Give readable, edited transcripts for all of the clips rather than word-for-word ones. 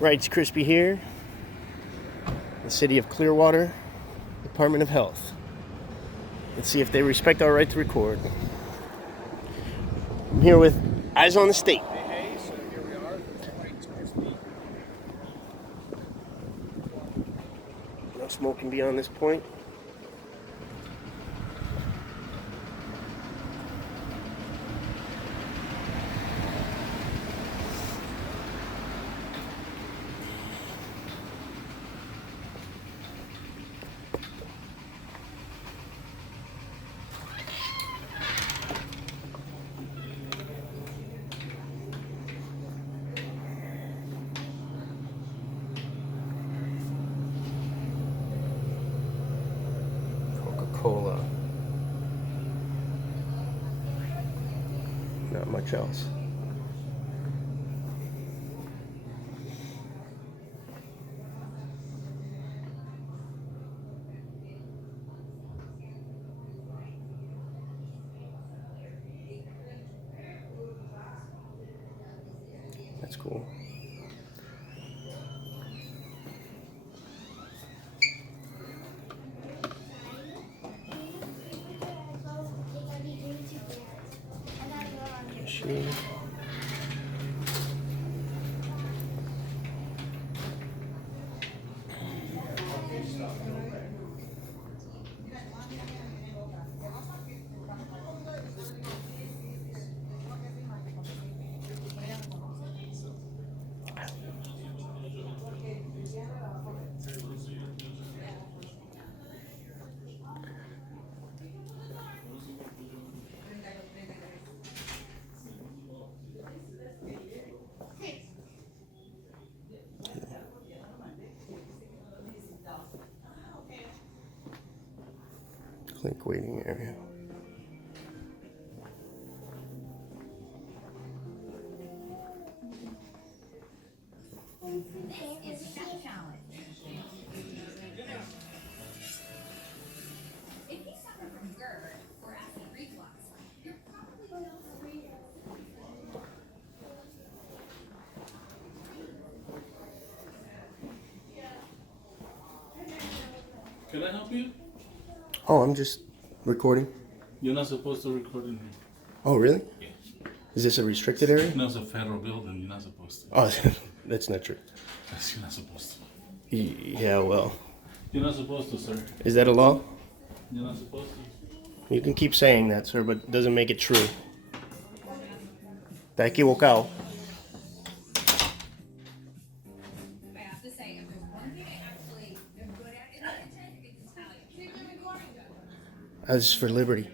Rights Crispy here, the city of Clearwater, Department of Health. Let's see if they respect our right to record. I'm here with EyesOnTheState. Hey, so here we are. Rights Crispy. No smoking beyond this point. Coca-Cola. Not much else. That's cool. Machine. Click waiting area. If you suffer from GERD or acid reflux, you're probably Can I help you? Oh, I'm just recording. You're not supposed to record in here. Oh, really? Yeah. Is this a restricted area? No, it's a federal building. You're not supposed to. Oh, that's not true. Yes, you're not supposed to. Yeah, well, You're not supposed to, sir. is that a law? You're not supposed to. You can keep saying that, sir, but it doesn't make it true. Está equivocado. I have to say, if there's one thing I actually am good at in the kitchen, it's Italian. Keep them recording though. As for liberty.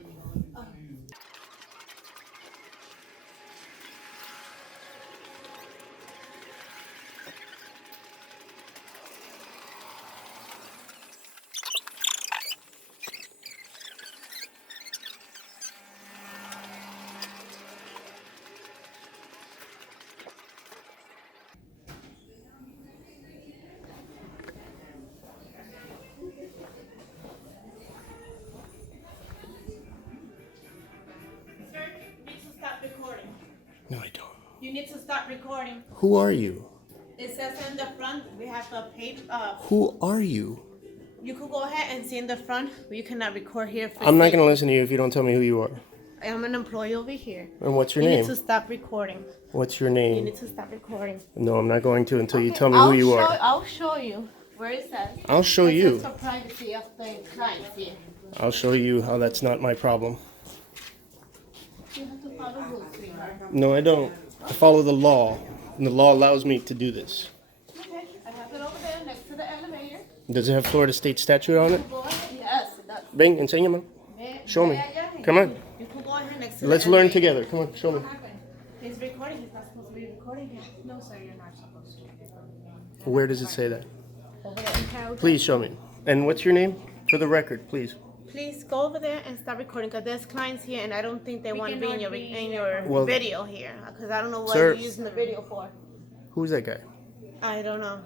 Sir, you need to stop recording. No, I don't. You need to stop recording. Who are you? It says in the front, we have a paper. Who are you? You could go ahead and see in the front, but you cannot record here. I'm not going to listen to you if you don't tell me who you are. I'm an employee over here. And what's your You name? need to stop recording. What's your You name? need to stop recording. No, I'm not going to until you Okay, tell me who you are. I'll show you where it says. I'll show It you. says for privacy of the clients here. I'll show you how that's not my problem. You have to follow rules, sweetheart. No, I don't. I follow the law, and the law allows me to do this. Okay, I have it over there next to the elevator. Does it have Florida State statute on it? Go ahead. Yes, it does. Ven, enséñame. Show me. Come on. You can go ahead next to Let's the learn elevator. together. Come on, show me. He's recording. He's not supposed to be recording here. No, sir, you're not supposed to. Where does it say that? Over there. Please show me. And what's your name? For the record, please. Please go over there and start recording because there's clients here and I don't think they want to be in your Well, video here because I don't know what sir- you're using the video for. Who's that guy? I don't know.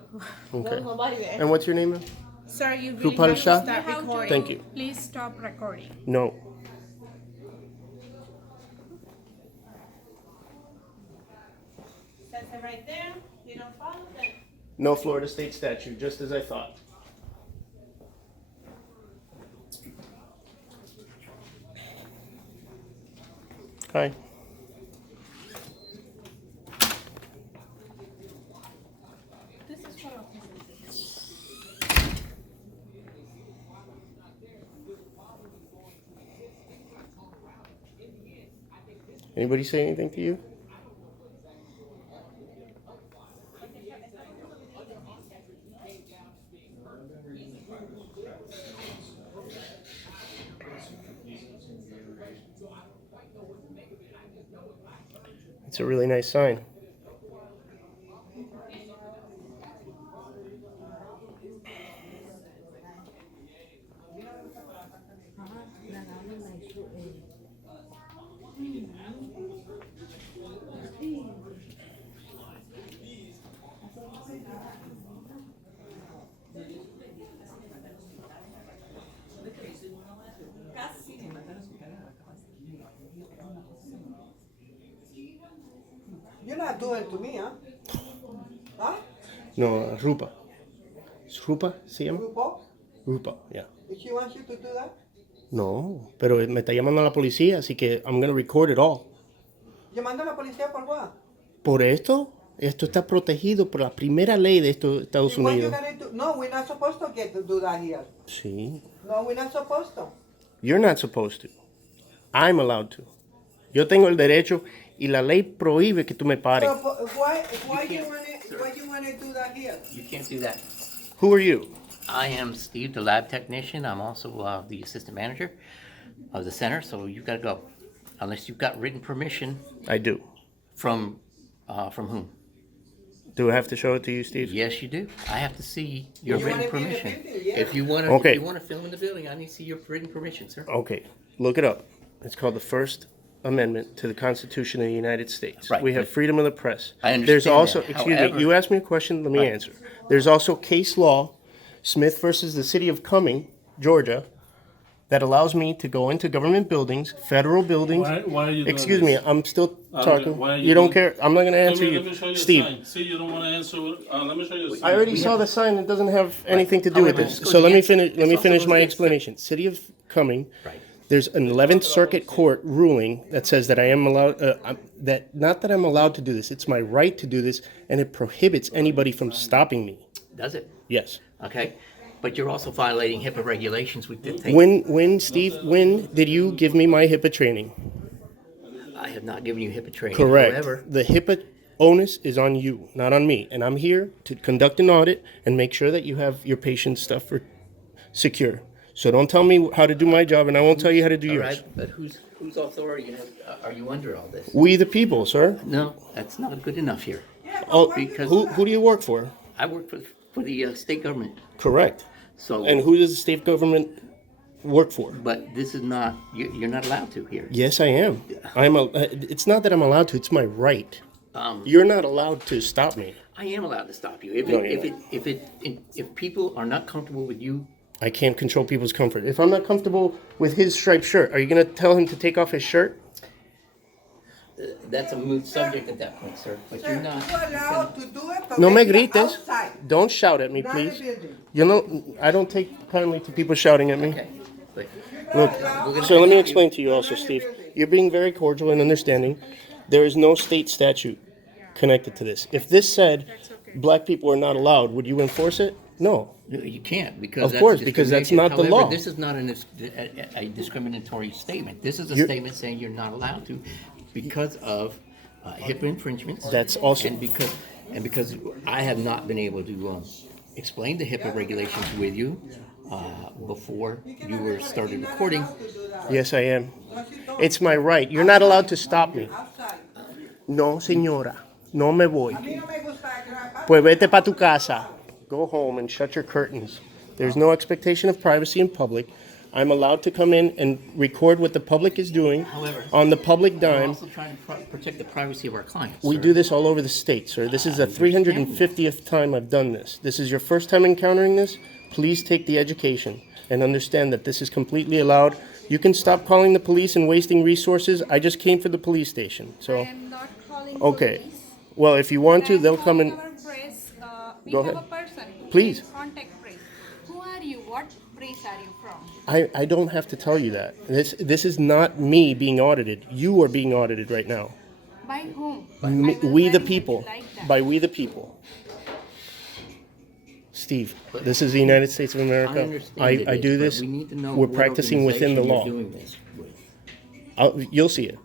Okay. There's nobody there. And what's your name? Sir, you Who really have to Parisha? start recording. Thank you. Please stop recording. No. Says it right there. You don't follow that. No Florida state statute, just as I thought. Hi. This is for officers. Anybody say anything to you? It's a really nice sign. You're not doing it to me, huh? Huh? No, Rupa. ¿Es Rupa se llama? Grupo? Rupa, yeah. If she wants you to do that? No, pero me está llamando la policía, así que I'm going to record it all. ¿Llamando a la policía por what? Por esto está protegido por la primera ley de estos Estados What you Unidos. gonna do? No, we're not supposed to get to do that here. Sí. No, we're not supposed to. You're not supposed to. I'm allowed to. Yo tengo el derecho y la ley prohíbe que tú me pares. So, why you can't, wanna do that here? You can't do that. Who are you? I am Steve, the lab technician. I'm also the assistant manager of the center, so you've got to go. Unless you've got written permission I do. from whom? Do I have to show it to you, Steve? Yes, you do. I have to see your You written wanna be in the permission. building, yeah. If you want to, Okay. if you want to film in the building, I need to see your written permission, sir. Okay, look it up. It's called the First Amendment to the Constitution of the United States. Right, We have but- freedom of the press. I understand There's also, that. excuse However- me, you asked me a question, let me Right. answer. There's also case law, Smith versus the City of Cumming, Georgia, that allows me to go into government buildings, federal buildings. Why are you doing Excuse this? me, I'm still Okay, talking. why are You you don't doing- care. I'm not going to Let answer me show you. you Steve, a sign. See, you don't want to answer. Let me show you a sign. I already saw the sign. It doesn't have anything to do with However, this. this So goes let me against- finish. Let this me also finish goes my against the- explanation. City of Cumming. Right. There's an 11th Circuit Court ruling that says that I am allowed. Not that I'm allowed to do this. It's my right to do this, and it prohibits anybody from stopping me. Does it? Yes. Okay. But you're also violating HIPAA regulations. We did take. When Steve, when did you give me my HIPAA training? I have not given you HIPAA training. Correct. However, The HIPAA onus is on you, not on me. And I'm here to conduct an audit and make sure that you have your patient stuff secure. So don't tell me how to do my job, and I won't tell you how to do all yours. right. But whose authority are you under all this? We the people, sir. No, that's not good enough here. Oh, Because- who do you work for? I work for the state government. Correct. So, And who does the state government work for? but this is not, you're not allowed to here. Yes, I am. It's not that I'm allowed to. It's my right. Um, You're not allowed to stop me. I am allowed to stop you. If No, you're if people are not comfortable with you, I can't control people's comfort. If I'm not comfortable with his striped shirt, are you going to tell him to take off his shirt? that's a moot subject at that point, sir. But you're not. You're allowed to do it, but No me maybe grites. outside, Don't shout at me, not in the please. building. You know, I don't take kindly to people shouting at me. Okay. But Look, we're gonna so let me continue. explain to you also, Steve. You're being very cordial and understanding. There is no state statute connected to this. If this said black people are not allowed, would you enforce it? No. No, you can't because Of that's course, because that's discrimination. not the However, law. This is not a discriminatory statement. This is a You're- statement saying you're not allowed to because of HIPAA infringements. That's also- and because I have not been able to explain the HIPAA regulations with you before you were started recording. Yes, I am. It's my right. You're not allowed to stop me. Outside. No, señora. No me voy. A mí no me gusta grabar. Pues vete pa tu casa. Go home and shut your curtains. There's no expectation of privacy in public. I'm allowed to come in and record what the public is doing However, on the public We're dime. also trying to protect the privacy of our clients. We sir. do this all over the state, sir. This is the 350th time I've done this. This is your first time encountering this. Please take the education and understand that this is completely allowed. You can stop calling the police and wasting resources. I just came for the police station, I so. am not calling Okay. police. Well, if you want to, they'll come I'm and, calling our press, We Go have ahead. a person. Please. Contact praise. Who are you? What praise are you from? I don't have to tell you that. This is not me being audited. You are being audited right now. By whom? We the people. By we the people. Steve, this is the United States of I America. understand it I is, do but this. we need to know We're what practicing within the organization law. you're doing this with. You'll see it.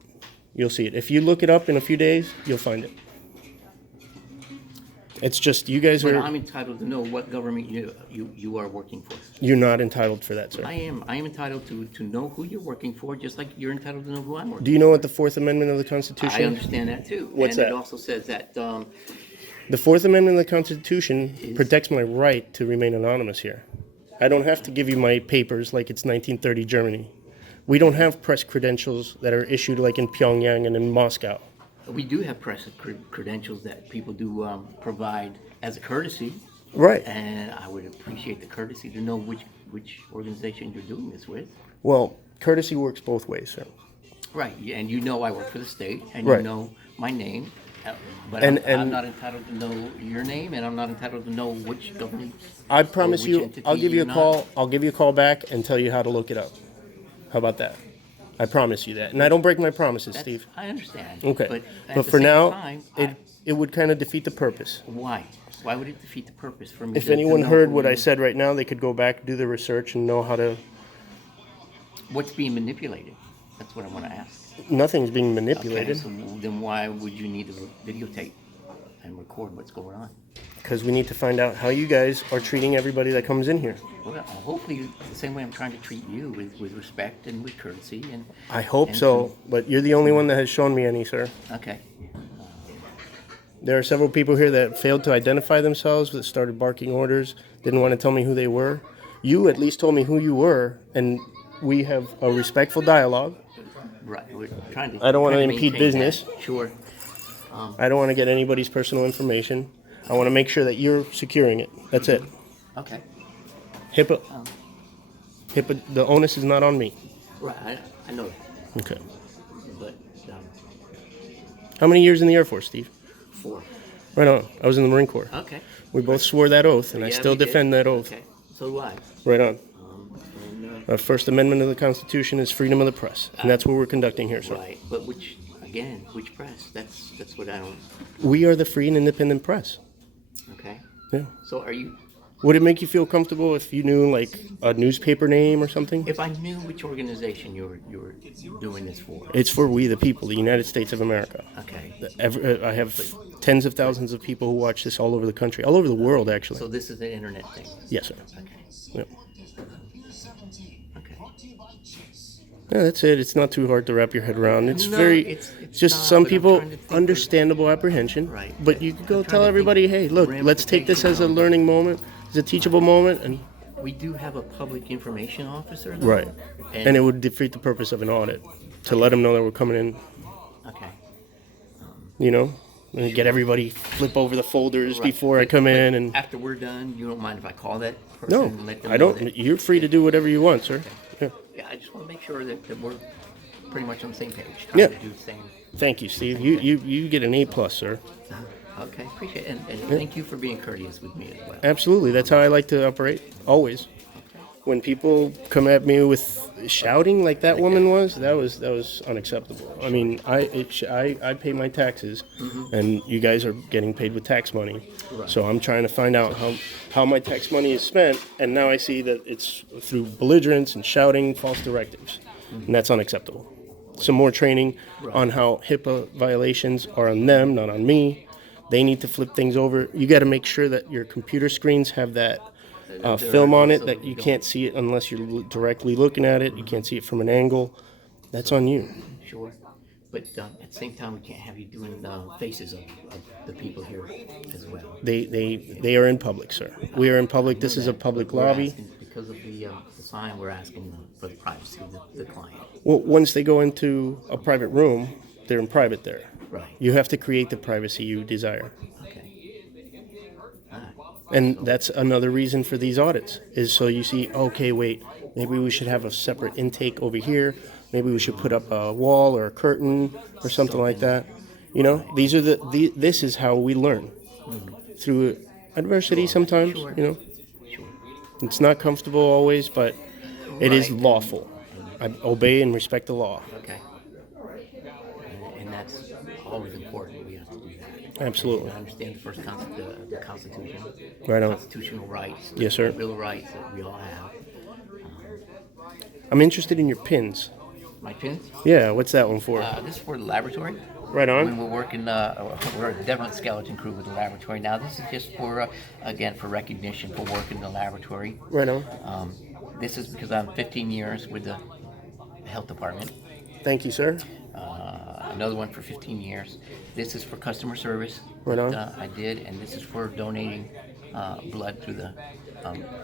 You'll see it. If you look it up in a few days, you'll find it. It's just you guys But are. I'm entitled to know what government you are working for. You're not entitled for that, sir. I am entitled to know who you're working for, just like you're entitled to know who I'm working Do you know what the Fourth Amendment of the for. Constitution? I understand that too. What's and that? it also says that, The Fourth Amendment of the Constitution protects my right to remain anonymous here. I don't have to give you my papers like it's 1930 Germany. We don't have press credentials that are issued like in Pyongyang and in Moscow. we do have press credentials that people do provide as a courtesy. Right. And I would appreciate the courtesy to know which organization you're doing this with. Well, courtesy works both ways, sir. Right, and you know I work for the state, and Right. you know my name, but And- I'm and- not entitled to know your name, and I'm not entitled to know which government. I promise which you, entity I'll give you a you're not. call. I'll give you a call back and tell you how to look it up. How about that? I promise you that. And I don't break my promises, That's- Steve. I understand. Okay. But, at But the for same now, time, it would kind of defeat the purpose. why? Why would it defeat the purpose for me? If to anyone know heard who what I you- said right now, they could go back, do the research, and know how to. What's being manipulated? That's what I want to ask. Nothing's being Okay, manipulated so then why would you need to videotape and record what's going on? because we need to find out how you guys are treating everybody that comes in here. Well, hopefully the same way I'm trying to treat you with respect and with courtesy and. I hope and so, but you're the only one that has shown me any, sir. Okay. There are several people here that failed to identify themselves, that started barking orders, didn't want to tell me who they were. You at least told me who you were, and we have a respectful dialogue. Right. We're trying to. I don't wanna trying to impede maintain business. that. Sure. I don't want to get anybody's personal information. I want to make sure that you're securing it. That's it. Okay. HIPAA, the onus is not on me. Right. I know that. Okay. But How many years in the Air Force, Steve? 4. Right on. I was in the Marine Corps. Okay. We both swore that oath, and I Yeah, still we did. defend that oath. Okay. So do I. Right on. And, The First Amendment of the Constitution is freedom of the press, and that's what we're conducting here, sir. right. But which press? That's what I don't. We are the free and independent press. Okay. Yeah. So are you? Would it make you feel comfortable if you knew, like, a newspaper name or something? If I knew which organization you were doing this for. It's for we the people, the United States of America. Okay. I have tens of thousands of people who watch this all over the country, all over the world, actually. So this is an internet thing. Yes, sir. Okay. Yeah. Okay. Yeah, that's it. It's not too hard to wrap your head around. It's No, very, it's just not, some but I'm people trying to think of- understandable apprehension. Right, But but you could I'm go trying tell to everybody, think hey, look, let's take this as a learning moment, as a teachable moment, and We do have a public information officer. Though, right. And it would defeat the purpose of an audit to let them know that we're coming in, Okay. you know, and get everybody flip over the folders Right. before I come But in. And after we're done, you don't mind if I call that person no, and let them I know don't. that- You're free to do whatever you want, sir. Yeah. Yeah, I just want to make sure that we're pretty much on the same page. Yeah. Trying to do the same. Thank you, Steve. You get an A+, sir. Okay, appreciate it. And thank you for being courteous with me as well. Absolutely. That's how I like to operate, always. When people come at me with shouting like that woman was, that was unacceptable. I mean, I pay my taxes, and you guys are getting paid with tax money. So I'm trying to find out how my tax money is spent, and now I see that it's through belligerence and shouting, false directives, and that's unacceptable. Some more training on how HIPAA violations are on them, not on me. They need to flip things over. You got to make sure that your computer screens have that film on it, that you can't see it unless you're directly looking at it. You can't see it from an angle. That's on you. Sure. But at the same time, we can't have you doing faces of the people here as well. They are in public, sir. We are in public. This is a public We're lobby. asking- because of the sign, we're asking for the privacy of the client. Well, once they go into a private room, they're in private there. Right. You have to create the privacy you desire. Okay. All right. And that's another reason for these audits, is so you see, okay, wait, maybe we should have a separate intake over here. Maybe we should put up a wall or a curtain or something like that. You know, these are this is how we learn, through adversity sometimes, Sure. you know. Sure. It's not comfortable always, but it is Right. lawful. I obey and respect the law. Okay. And that's always important. We have to do that. Absolutely. And understand the first the Constitution. Right on. Constitutional rights. Yes, sir. The Bill of Rights that we all have. I'm interested in your pins. My pins. Yeah, what's that one for? This is for the laboratory. Right When on. we're working, we're a different skeleton crew with the laboratory. Now, this is just for, again, for recognition for work in the laboratory. Right on. This is because I'm 15 years with the health department. Thank you, sir. Another one for 15 years. This is for customer service. Right on. that, I did, and this is for donating blood through the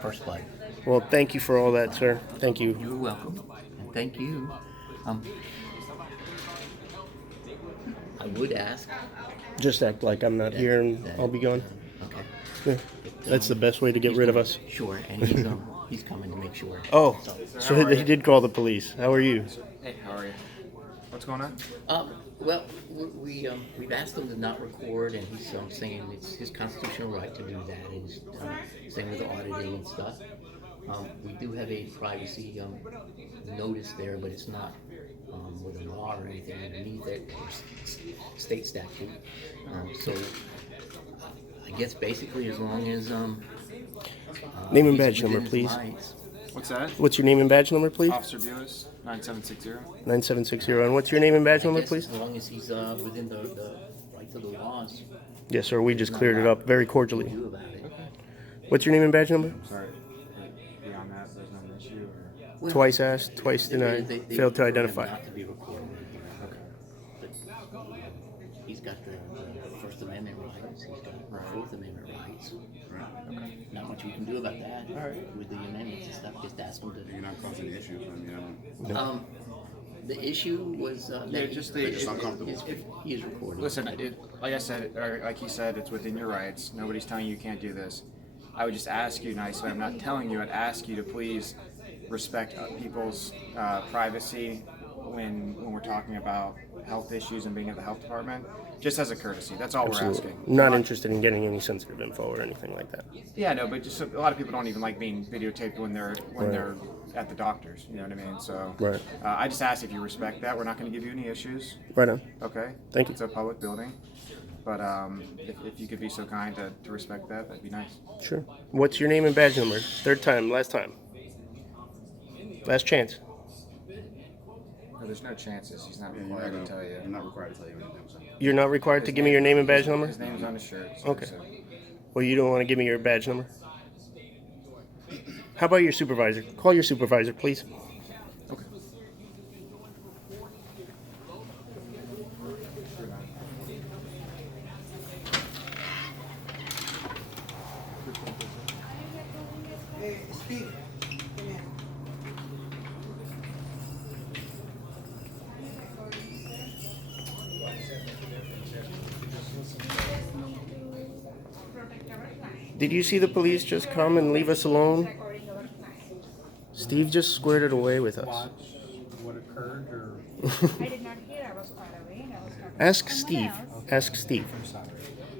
First Blood. Well, thank you for all that, sir. Thank you. You're welcome, and thank you. I would ask. Just act like I'm not here and I'll be gone. Okay. Yeah. That's the best way to get rid of us. Sure, and he's coming to make sure. Oh, so he did call the police. How are you? Hey, how are you? What's going on? Well, we've asked him to not record, and he's saying it's his constitutional right to do that. And same with the auditing and stuff. We do have a privacy notice there, but it's not with a law or anything underneath it, or state statute. So I guess basically as long as Name and he's badge within number, his please. rights. What's that? What's your name and badge number, please? Officer Buis, 9760. 9760. And what's your name and badge I number, guess please? as long as he's within the rights of the laws, Yes, sir. We just cleared it up very cordially. do about it. What's your name and badge number? Sorry. Beyond that, there's no issue. Or... Well, Twice asked, twice denied, they failed to prefer him identify. Not to be recorded. But he's got the First Amendment rights. He's got the Fourth Amendment rights. Not much we can do about that. With the amendments and stuff, just ask him to. You're not causing any issues. I mean, The issue was that just uncomfortable. he is recording. Listen, like I said, or like he said, it's within your rights. Nobody's telling you can't do this. I would just ask you nicely. I'm not telling you. I'd ask you to please respect people's privacy when we're talking about health issues and being at the health department. Just as a courtesy. That's all Absolutely. we're asking. Not interested in getting any sensitive info or anything like that. Yeah, no, but just a lot of people don't even like being videotaped when they're at the doctors. You know what I mean? So Right. I just ask if you respect that. We're not going to give you any issues. Right on. Okay. Thank you. It's a public building, but if you could be so kind to respect that, that'd be nice. Sure. What's your name and badge number? Third time, last time. Last chance. No, there's no chances. He's not you're required not to tell you. I'm not required to tell you anything. So. You're not required to give me your name and badge number? His name's on his shirt. So Okay. Well, you don't want to give me your badge number? How about your supervisor? Call your supervisor, please. Hey, Steve, come here. Did you see the police just come and leave us alone? Recording our client. Steve just squared it away with us. Watch what occurred, or I did not hear. I was far away and I was talking Ask to someone Steve. else. Ask Steve.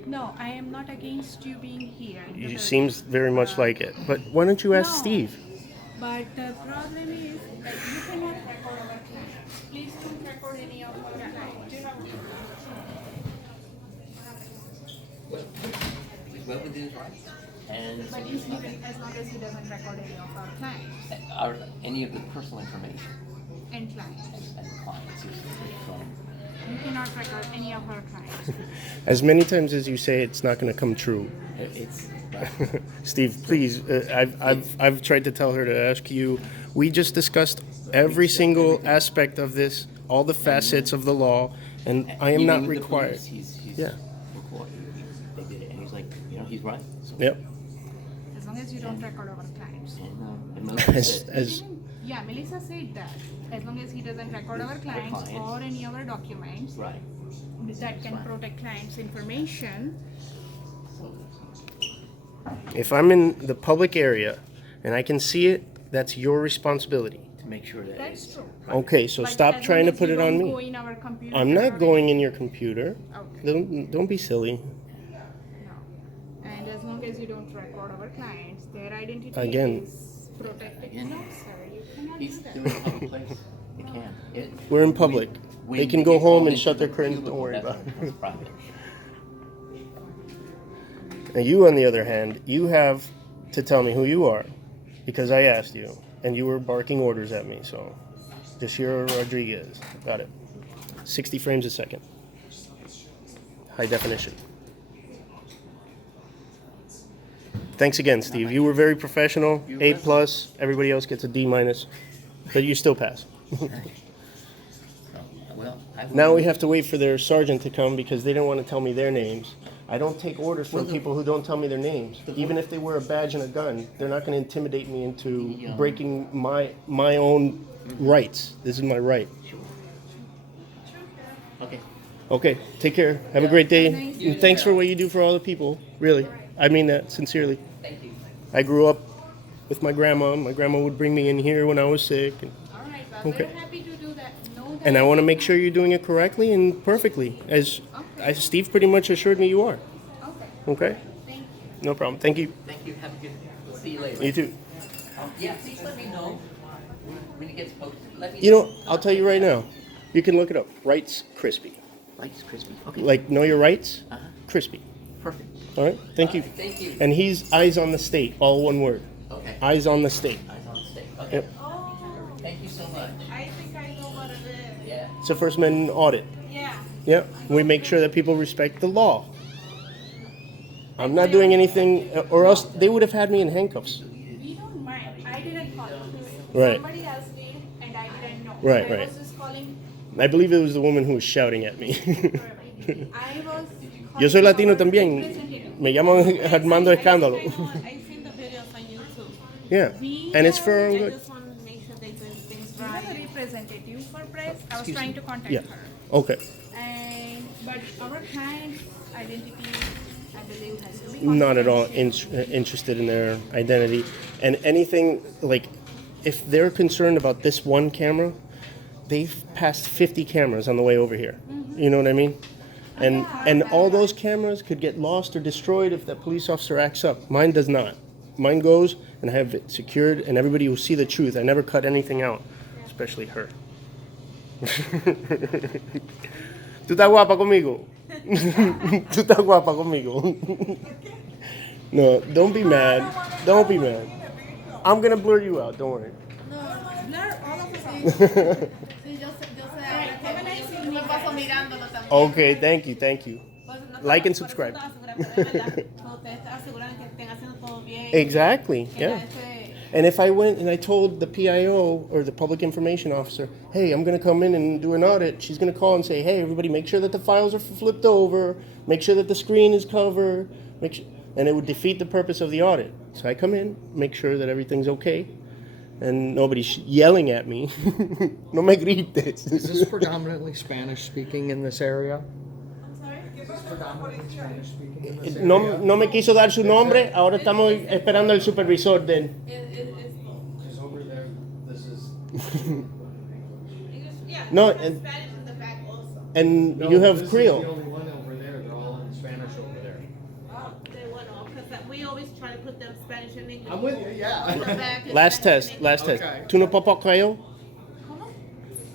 No, I am not against you being here. You seems very much like it. But why don't you ask No. Steve? But the problem is that you cannot record our clients. Please don't record any of our clients. He's well within his rights, and But you can, as long as he doesn't record any of our clients any of the personal information and clients. and clients is from. You cannot record any of our clients. As many times as you say it's not going to come true. It's Steve, please. I've tried to tell her to ask you. We just discussed every single aspect of this, all the facets of the law, and I am even not with the required. police, he's Yeah. recorded. They did it, and he's like, he's right. So, Yep. As long as you don't record our clients. and Melissa As, said, as Yeah, Melissa said that. As long as he doesn't record our clients clients. or any other documents right. that can protect clients' information, if I'm in the public area and I can see it, that's your responsibility. To make sure that that's it's true. Okay, so But stop as trying to long as put you it on don't go me. in our computer I'm not or going in your computer. Okay. Don't be silly. No. And as long case you don't record our clients, their identity Again. is protected. Again. No, sir, you cannot He's, do they're that. in a public place. They can't. We're in public. When They can get go home called and into shut their the curtains. cubicle, Don't worry that's- about it. That's private. Now you, on the other hand, you have to tell me who you are, because I asked you, and you were barking orders at me. So, Desir Rodriguez, got it. 60 frames a second, high definition. Thanks again, Steve. You were very professional. A plus. Everybody else gets a D minus, but you still pass. So, well, I would- Now we have to wait for their sergeant to come because they don't want to tell me their names. I don't take orders from Well, the- people who don't tell me their names. Even if they wear a badge and a gun, they're not going to intimidate me into breaking my own rights. This is my right. Okay. Okay, take care. Have a great day. And thanks for what you do for all the people. Really. I mean that sincerely. Thank you. I grew up with my grandma. My grandma would bring me in here when I was sick. And, All right, but Okay. we're happy to do that. Know that. and I want to make sure you're doing it correctly and perfectly, as Steve pretty much assured me you are. Okay, Okay? thank you. No problem. Thank you. Thank you. Have a good. We'll see you later. You too. Yeah, please let me know when it gets posted. Let me You know, I'll tell you right now. You can look it up. Rights Crispy. Lights crispy. Okay. Like, know your rights? Uh-huh. Crispy. Perfect. All right? Thank you. Thank you. And he's Eyes on the State, all one word. Okay. Eyes on the State. Eyes on the state. Okay. Yep. Thank you so much. I think I know what it is. Yeah. It's a First Amendment audit. Yeah. Yeah. We make sure that people respect the law. I'm not doing anything, or else they would have had me in handcuffs. We don't mind. I didn't call. Right. Somebody else did, and I didn't know. Right, I right. was just calling. I believe it was the woman who was shouting at me. I was. Yo soy latino también. Representative. Me llamo Armando Escándalo. I've seen the videos on YouTube. Yeah. And it's for our I good. just want to make sure they do things We have a right. representative for press. I was trying to contact Yeah. her. Okay. But our client's identity, I believe, has to be Not at all confidential. interested in their identity. And anything, like, if they're concerned about this one camera, they've passed 50 cameras on the way over here. You know what I mean? And all those cameras could get lost or destroyed if that police officer acts up. Mine does not. Mine goes, and I have it secured, and everybody will see the truth. I never cut anything out, especially her. Tú estás guapa conmigo. Tú estás guapa conmigo. No, don't be mad. Don't be mad. I'm gonna blur you out. Don't worry. Blur all of us. Sí, yo sé, ahora que me paso mirándolo también. Okay, thank you, thank you. Pues, no, Like and por eso subscribe. te aseguro, pero es verdad, cuando ustedes te aseguran que estén haciendo todo bien. Exactly, que yeah. ese- And if I went and I told the PIO or the public information officer, hey, I'm going to come in and do an audit, she's going to call and say, hey, everybody, make sure that the files are flipped over, make sure that the screen is covered, and it would defeat the purpose of the audit. So I come in, make sure that everything's okay, and nobody's yelling at me. No me grites. Is this predominantly Spanish speaking in this area? I'm sorry? Is this predominantly Spanish speaking in this area? No me quiso dar su nombre, ahora estamos esperando al supervisor de él. It's Because over there, this is. English, yeah. No, there's and- Spanish in the back also. And No, you have this is the Creole. only one over there. They're all in Spanish over there. They went off because we always try to put them Spanish and English. I'm with you, In the yeah. back is Last Spanish test, and last English. test. Okay. Tu no papa Creole? ¿Cómo?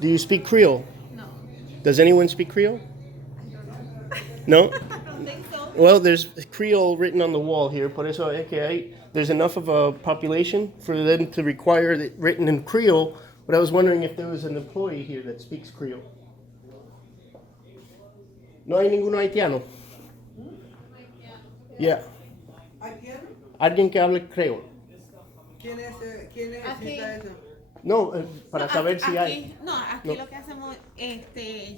Do you speak Creole? No. Does anyone speak Creole? No? I don't think so. Well, there's Creole written on the wall here. Por eso es que there's enough of a population for them to require it written in Creole. But I was wondering if there was an employee here that speaks Creole. No hay ninguno haitiano. Yeah. ¿A quién? Alguien que hable Creole. ¿Quién necesita Aquí. eso? No, para No, saber aquí, si hay. No, aquí No. lo que hacemos,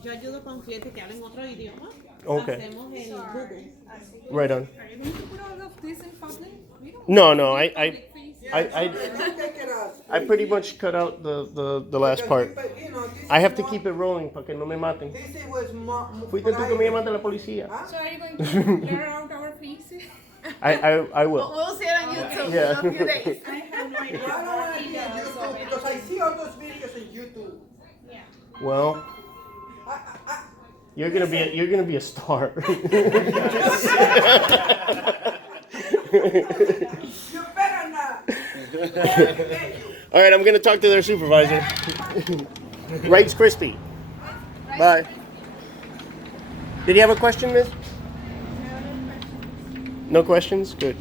yo ayudo con clientes que hablan otro idioma. Okay. Hacemos el Google. Right on. Are you going to put all of this in public? We don't No, I public face. Take it out. I pretty much cut out the last part. You know, this I have is to more- keep it rolling para que no me maten. This was more. Fuiste tú que me llamaste a la policía. So are you going to blur out our faces? I will. We'll see it on YouTube Yeah. in a few days. I have no idea. I don't want to be on Emails YouTube already. because I see all those videos on YouTube. Yeah. Well, you're gonna be a star. You better not. All right, I'm gonna talk to their supervisor. Rights crispy. Bye. Did you have a question, miss? No questions? Good.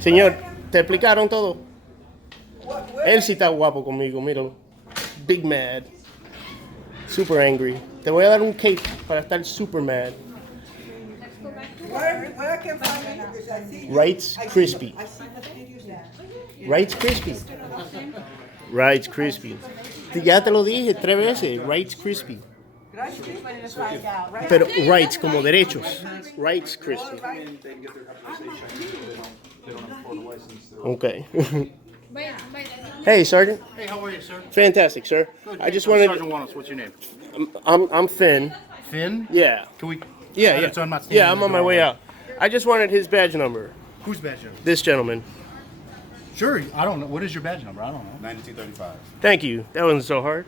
Señor, ¿te explicaron todo? Él sí está guapo conmigo, míralo. Big mad. Super angry. Te voy a dar un cape para estar super mad. Where I can find it? Because I see. Rights crispy. I see the videos there. Rights crispy. Rights crispy. Ya te lo dije 3 veces. Rights crispy. Pero rights como derechos. Rights crispy. Okay. Hey, Sergeant. Hey, how are you, sir? Fantastic, sir. Good. I just I'm wanted. Sergeant Wanos. What's your name? I'm Finn. Finn? Yeah. Can we? Yeah, yeah. So I'm not standing Yeah, in I'm the on my way doorway. out. I just wanted his badge number. Whose badge number? This gentleman. Sure. I don't know. What is your badge number? I don't know. 9235. Thank you. That wasn't so hard.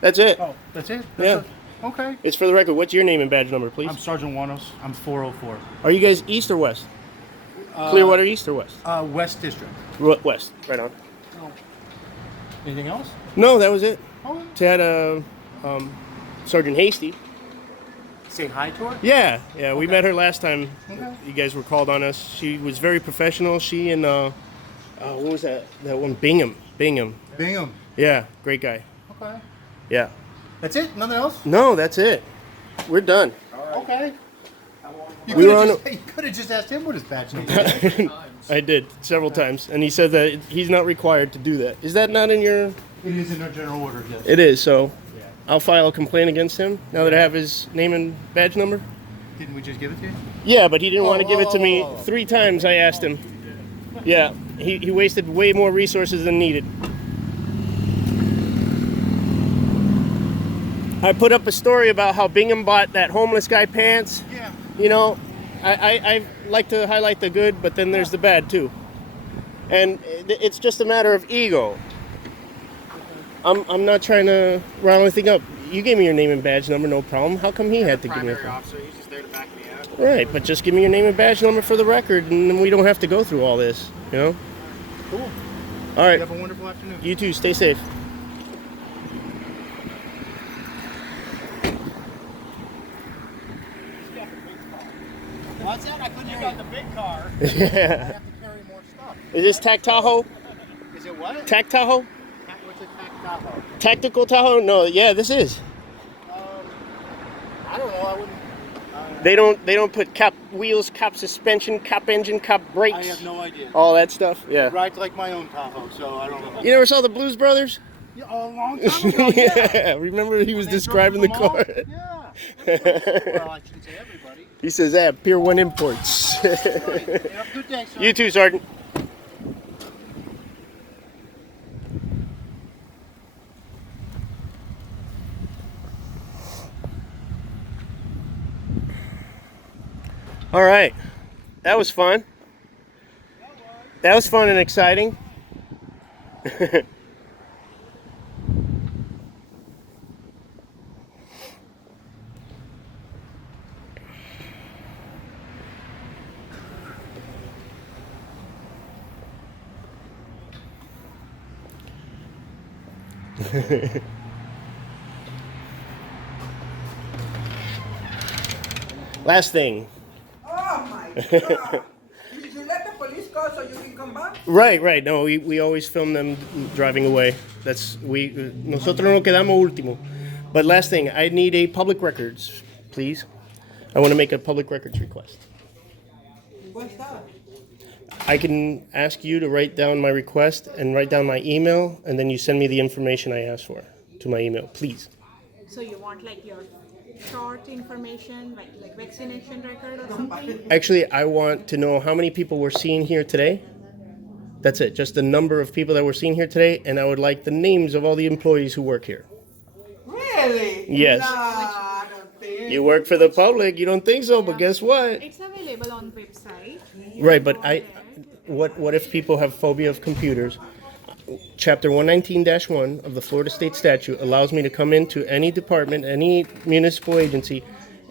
That's it. Oh, that's it? Yeah. That's it? Okay. It's for the record. What's your name and badge number, please? I'm Sergeant Wanos. I'm 404. Are you guys east or west? Clearwater east or west? West District. West. Right on. Anything else? No, that was it. Oh. To had Sergeant Hasty. Say hi to her? Yeah, yeah. We met her last time. Okay. You guys were called on us. She was very professional. She and what was that? That one Bingham. Bingham. Yeah, great guy. Okay. Yeah. That's it? Nothing else? No, that's it. We're done. Okay. You We were could have just asked him what his badge number is. I did several times, and he said that he's not required to do that. Is that not in your? It is in our general order, yes. It is. So, Yeah. I'll file a complaint against him now that I have his name and badge number. Didn't we just give it to you? Yeah, but he didn't want to give it to me. oh. 3 times I asked him. Yeah, he wasted way more resources than needed. I put up a story about how Bingham bought that homeless guy pants. Yeah. You know, I like to highlight the good, but then there's the bad too. And it's just a matter of ego. I'm not trying to round anything up. You gave me your name and badge number, no problem. How come he had to give me a Primary officer, he's just there to back me up. Right, but just give me your name and badge number for the record, and then we don't have to go through all this, you know? Cool. All right, You have a wonderful afternoon. you too, stay safe. What's that? I couldn't hear you. The big car. Yeah. I have to carry more stuff. Is this Tac Tahoe? Is it what? Tac Tahoe? What's a tac Tahoe? Tactical Tahoe? No, yeah, this is. I don't know. I wouldn't. They don't put cap wheels, cap suspension, cap engine, cap brakes. I have no idea. All that stuff. Yeah. I ride like my own Tahoe, so I don't know. You never saw the Blues Brothers? Yeah, a long time ago, yeah. Yeah. Remember he was When they describing drove the them all? car. Yeah. Well, I shouldn't say everybody. He says, Pier 1 Imports. Right. Have a good day, sir. You too, Sergeant. All right. That was fun. That was fun and exciting. Last thing. Oh my God. You let the police go so you can come back? Right. No, we always film them driving away. Nosotros no quedamos último. But last thing, I need a public records, please. I want to make a public records request. What's that? I can ask you to write down my request and write down my email, and then you send me the information I asked for to my email, please. So you want like your short information, like vaccination record or something? Actually, I want to know how many people we're seeing here today. That's it, just the number of people that we're seeing here today, and I would like the names of all the employees who work here. Really? Yes. Nah, I don't think. You work for the public, you don't think so, but guess what? It's available on website. Right, but what if people have phobia of computers? Chapter 119-1 of the Florida State Statute allows me to come into any department, any municipal agency,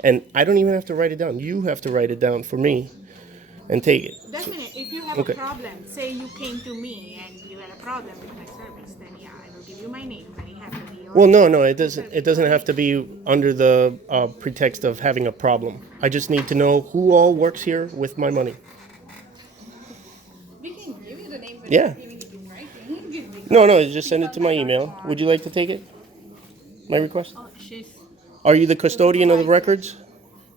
and I don't even have to write it down. You have to write it down for me. and take it. Definitely, if you have Okay. a problem, say you came to me and you had a problem with my service, then yeah, I will give you my name, very happily. Or Well, no, it doesn't. It doesn't have to be under the pretext of having a problem. I just need to know who all works here with my money. we can give you the name, but Yeah. giving it in writing. No, just send it to my email. Would you like to take it? My request. Oh, she's. Are you the custodian of the records?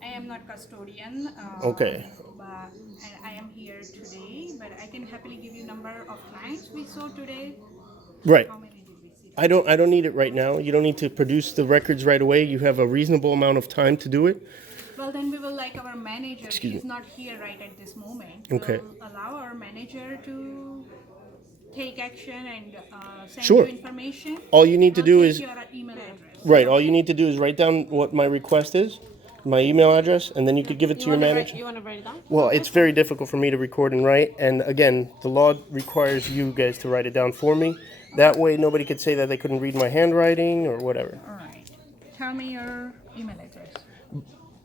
I am not custodian. Okay. But I am here today, but I can happily give you number of clients we saw today. Right. How many did we see? I don't need it right now. You don't need to produce the records right away. You have a reasonable amount of time to do it. Well, then we will like our manager. Excuse He's me. not here right at this moment. Okay. We'll allow our manager to take action and send Sure. you information. All you need to I'll do take is your email address. right. All you need to do is write down what my request is, my email address, and then you could give it to your manager. You want to write it down? Well, it's very difficult for me to record and write, and again, the law requires you guys to write it down for me. That way, nobody could say that they couldn't read my handwriting or whatever. All right. Tell me your email address.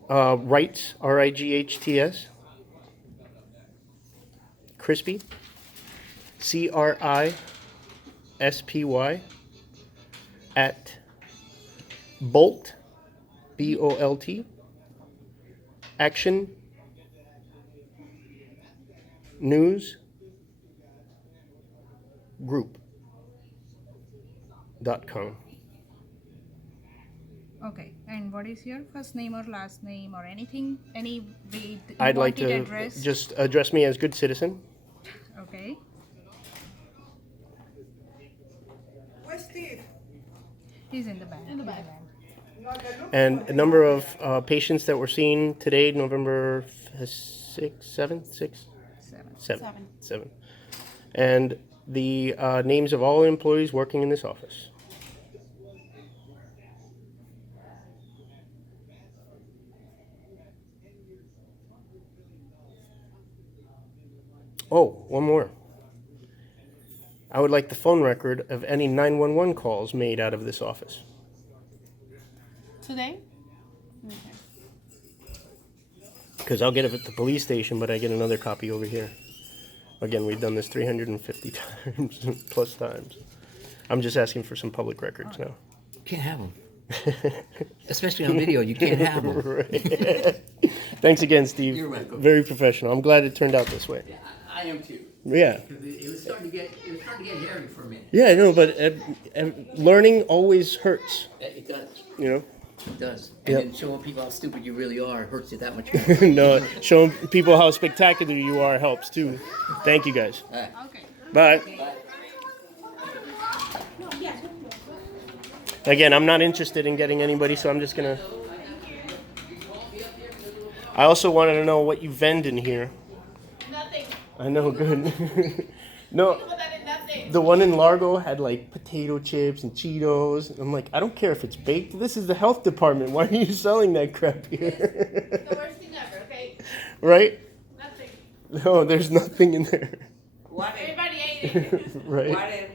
Rights, RIGHTS, Crispy, CRISPY, at Bolt, BOLT, Action, News, Group.com. Okay. And what is your first name or last name or anything? Any way you I'd like want it to addressed? just address me as good citizen. Okay. Where's Steve? He's in the back. In the back. And a number of patients that were seen today, November 6th, 7th, 6th? 7. And the names of all employees working in this office. Oh, one more. I would like the phone record of any 911 calls made out of this office. Today? Because I'll get it at the police station, but I get another copy over here. Again, we've done this 350 times, plus times. I'm just asking for some public records now. Can't have them. Especially on video, you can't have them. Right. Thanks again, Steve. You're welcome. Very professional. I'm glad it turned out this way. Yeah, I am too. Yeah. It was starting to get hairy for a minute. Yeah, I know, but learning always hurts, It does. you know? It does. And Yep. then showing people how stupid you really are hurts you that much more. No, showing people how spectacular you are helps too. Thank you guys. Alright. Okay. Bye. Bye. Again, I'm not interested in getting anybody, so I'm just gonna. I also wanted to know what you vend in here. Nothing. I know, good. No, Put that in nothing. the one in Largo had like potato chips and Cheetos. I'm like, I don't care if it's baked. This is the health department. Why are you selling that crap here? The worst thing ever, okay? Right? Nothing. No, there's nothing in there. Everybody ate it. Right.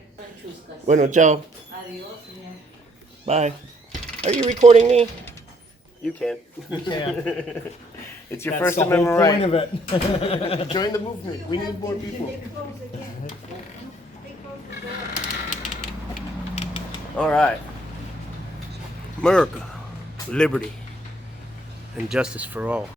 Bueno, ciao. Bye. Are you recording me? You can. It's your First Amendment right. it. Join the movement. We need more people. All right. America, liberty, and justice for all.